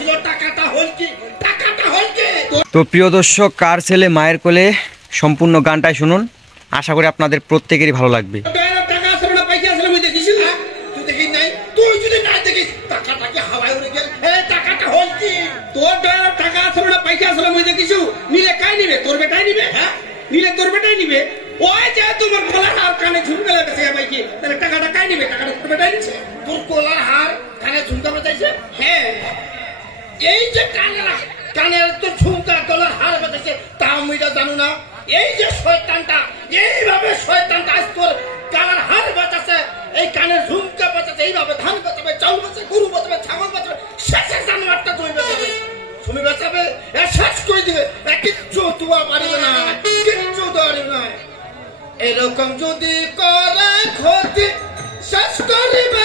ছিল টাকাটা হল কি তো প্রিয় দর্শক, কার ছেলে মায়ের কোলে সম্পূর্ণ গানটাই শুনুন, আশা করি আপনাদের প্রত্যেকেরই ভালো লাগবে। টাকা আছে না পাইকে আছে আমি দেখিছি না, তুই দেখিস নাই? তুই যদি না দেখিস টাকাটা কি হাওয়ায় উড়ে গেল? এই টাকাটা হল কি? তোর ডয়ার টাকা আছে না পাইকে আছে আমি দেখিছি। নিলে কাই নিবে? তোর বেটাই নিবে। হ্যাঁ, নিলে তোর বেটাই নিবে। ওই যে তোমার গলার হার কানে ঝুমকালে বেঁচে পাইকি, তাহলে টাকাটা কাই নিবে? টাকাটা তোর বেটাই নিচ্ছে। তোর গলার হার কানে ঝুমকা বেঁচাইছে। হ্যাঁ, এই যে কানের তো ঝুমকা গলার হার বেঁচেছে, তা আমি জানো না। এই যে শয়তানটা, এইভাবে শয়তানটা আজ তোর কানের হার বাঁচাছে, এই কানের ঝুমকা বাঁচাছে, এইভাবে ধান বাঁচাবে, চাউল বাঁচাবে, গরু বাঁচাবে, ছাগল বাঁচাবে, শেষে জানোয়ারটা তুমি বাঁচাবে, তুমি বাঁচাবে, শেষ করে দিবে। কিচ্ছু তোমার পারিবে না, কিচ্ছু পারিবে না। এরকম যদি করে ক্ষতি শেষ করিবে,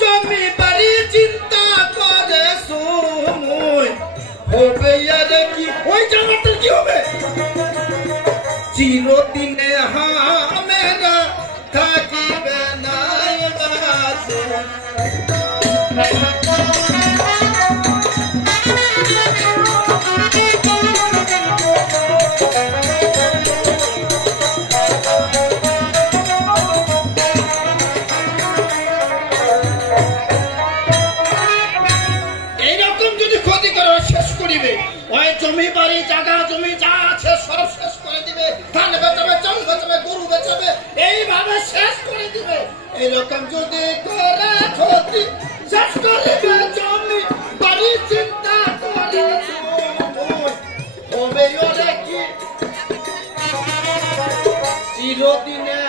জমি বাড়ি চিন্তা করে সময় হবে আর কি? ওই জানোয়ারটার কি হবে? চিরদিনে হামেরা থাকিবে না বাসে। এইরকম যদি ক্ষতি করে শেষ করিবে, ওই জমি বাড়ি জায়গা জমি যা আছে সব শেষ করে দিবে, ধান বেচাবে, চাল বেচাবে, গরু বেচাবে, এইভাবে শেষ করে দিবে। এইরকম যদি করে ক্ষতি শেষ করিবে, জমি বাড়ি চিন্তা করে হবে ওরে কি? চিরদিনে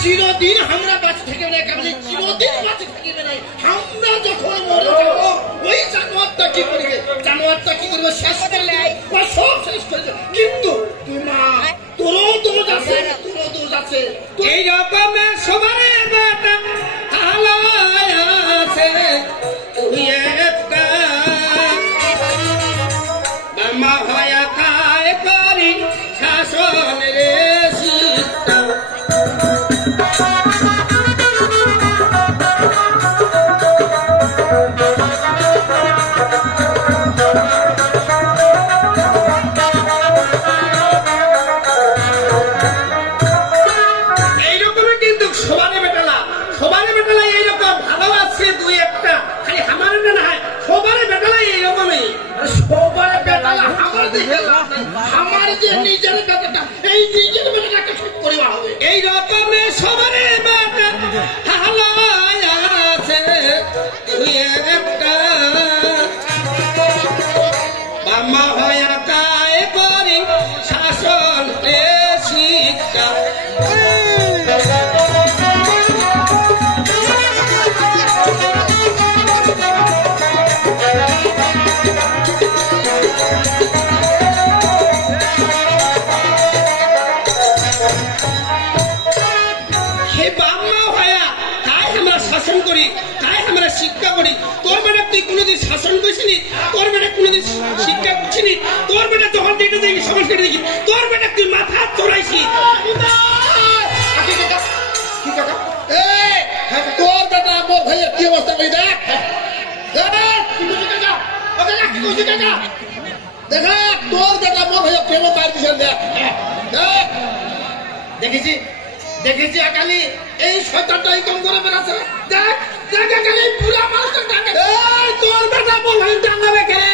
চিরদিন আমরা বাঁচে থাকবে না, কেবল চিরদিন বাঁচে থাকবে না। আমরা যখন মরে যাবো, ওই জানোয়ারটা কি করবে? জানোয়ারটা কি করবে? শেষ করলে সব শেষ করবে। কিন্তু তোমার তোরও দোষ আছে, তোরও দোষ আছে। এই রকমের সবার ভালো আছে, তুই একটা মামা হয়া খায় করি শাসন রে সীতা। আমার যে নিজের বেটাটা, এই নিজের বেটাটাকে ঠিক করিবা হবে। এই রকমের সবার বেটা ভালো আছে, তুই একটা বামা হয়া কায় করি শাসন রে শিক্ষা। শাসন করি, তাই আমরা শিক্ষা করি। তোর বেটা তুই কোনোদিন শাসন করিসনি, তোর বেটা কোনোদিন শিক্ষা করছিনি, তোর বেটা যখন দেখে দেখি সমাজ কেটে দেখি, তোর বেটা তুই মাথা চড়াইছি। তোর বেটা আমার ভাইয়ের কি অবস্থা করি দেখ, দেখা তোর বেটা আমার ভাইয়ের প্রেম পার দিচ্ছেন দেখ, দেখেছি দেখেছি একালি এই শয়তানটাই কম করে বেড়াচ্ছে। দেখ দেখ একালি পুরা মানুষটা ডাকে, এই তোর বেটা বল ভাই ডাঙ্গাবে কেন?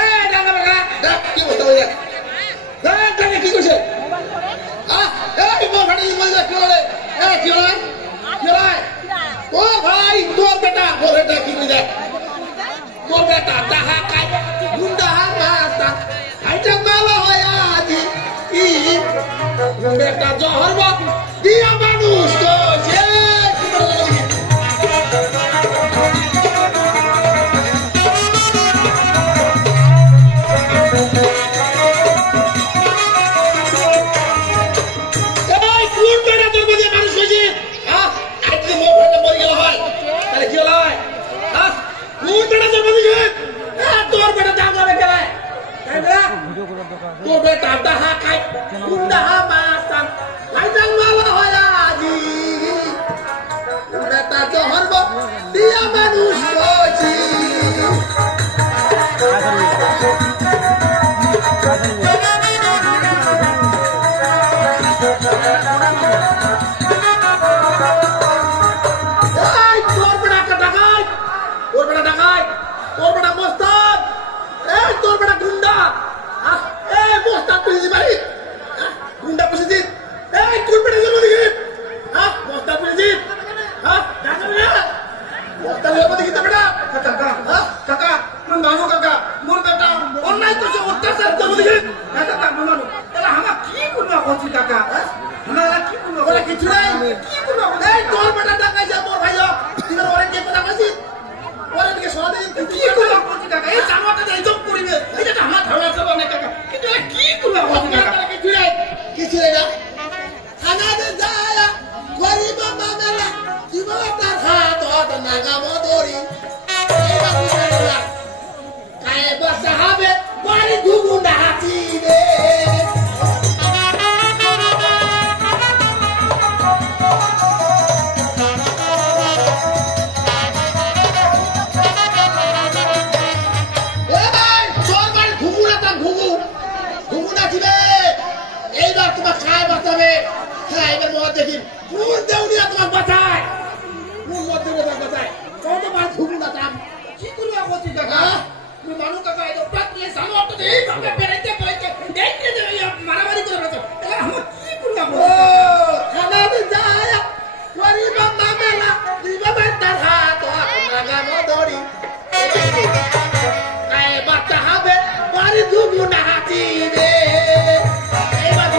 এই ডাঙ্গাবে কেন? দেখ কি বলতে হবে, দেখ দেখ কি করছে। এই বল ভাই বল দেখ কি হলো, এই কি হলো কি হলো? ও ভাই তোর বেটা বল এটা কি করে? দেখ তোর বেটা তাহা কাই গুন্ডা মাতা আইটা মালা হয় আজি ই বেটা জহর দিয়া মানুষ তো কোন বেটা তোর মধ্যে মানুষ হয়েছে? এই মোস্তাদ প্রিন্সিপাল বাড়ি গুন্ডা প্রেসিডেন্ট এই তুই পেটে জন্ম দিবি মোস্তাদ প্রিন্সিপাল ঢাকা না মোস্তাদ লেবো দেখি তো বেটা কাকা मैं मानो काका मोर बेटा অন্যায় তো অত্যাচার জন্ম দিবি কাকা মানো তাহলে আমরা কি করব কোচি কাকা আমরা কি করব বলে কিছু নাই কি করব এই তোর বেটা টাকা যা মোর ভাইও তুই ওরে কে কথা কইছিস ওরে দিকে সরা দে কি করব কোচি কাকা এই জামাটা এই জব করিবে এটা আমার ধারণা আছে না কাকা কিন্তু কি করব কোচি কাকা কিছু নাই না খানা দে যায় গরিব মামেলা জীবন তার হাত হাত নাগামো দড়ি এই বাবু বেলা কায়ে বসা হবে বাড়ি ঘুমুন্ডা হাতি রে দেখি কোন দেউনিয়া তোমার বাঁচায় কোন মধ্যে বাঁচায় কত বার ঘুমু না তাম কি করবা কোচি কাকা তুমি মানু কাকা এত পাতলে সামনে তো এই ভাবে বেরাইতে পাইতে দেখতে যে মারামারি করে বসে তাহলে আমরা কি করবা ও খানা দে যায় গরিব মামেলা দিবা তার হাত লাগানো দড়ি কায়ে বাচ্চা হবে বাড়ি ঘুমু না হাতি রে এই বাবু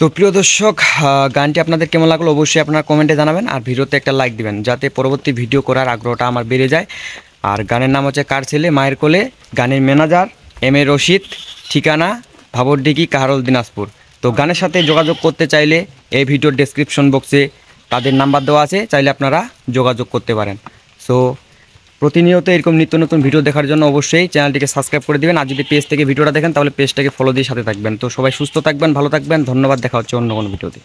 তো প্রিয় দর্শক গানটি আপনাদের কেমন লাগলো অবশ্যই আপনারা কমেন্টে জানাবেন আর ভিডিওতে একটা লাইক দিবেন যাতে পরবর্তী ভিডিও করার আগ্রহটা আমার বেড়ে যায়। আর গানের নাম হচ্ছে কার ছেলে মায়ের কোলে, গানের ম্যানেজার এম এ রশিদ, ঠিকানা ভাবরডিঘি কাহারোল দিনাজপুর। তো গানের সাথে যোগাযোগ করতে চাইলে এই ভিডিওর ডেসক্রিপশন বক্সে তাদের নাম্বার দেওয়া আছে, চাইলে আপনারা যোগাযোগ করতে পারেন। সো প্রতিনিয়ত এরকম নিত্য নতুন ভিডিও দেখার জন্য অবশ্যই চ্যানেলটিকে সাবস্ক্রাইব করে দিবেন। আর যদি পেজ থেকে ভিডিওটা দেখেন তাহলে পেজটাকে ফলো দিয়ে সাথে থাকবেন। তো সবাই সুস্থ থাকবেন, ভালো থাকবেন, ধন্যবাদ। দেখা হচ্ছে অন্য কোনো ভিডিওতে।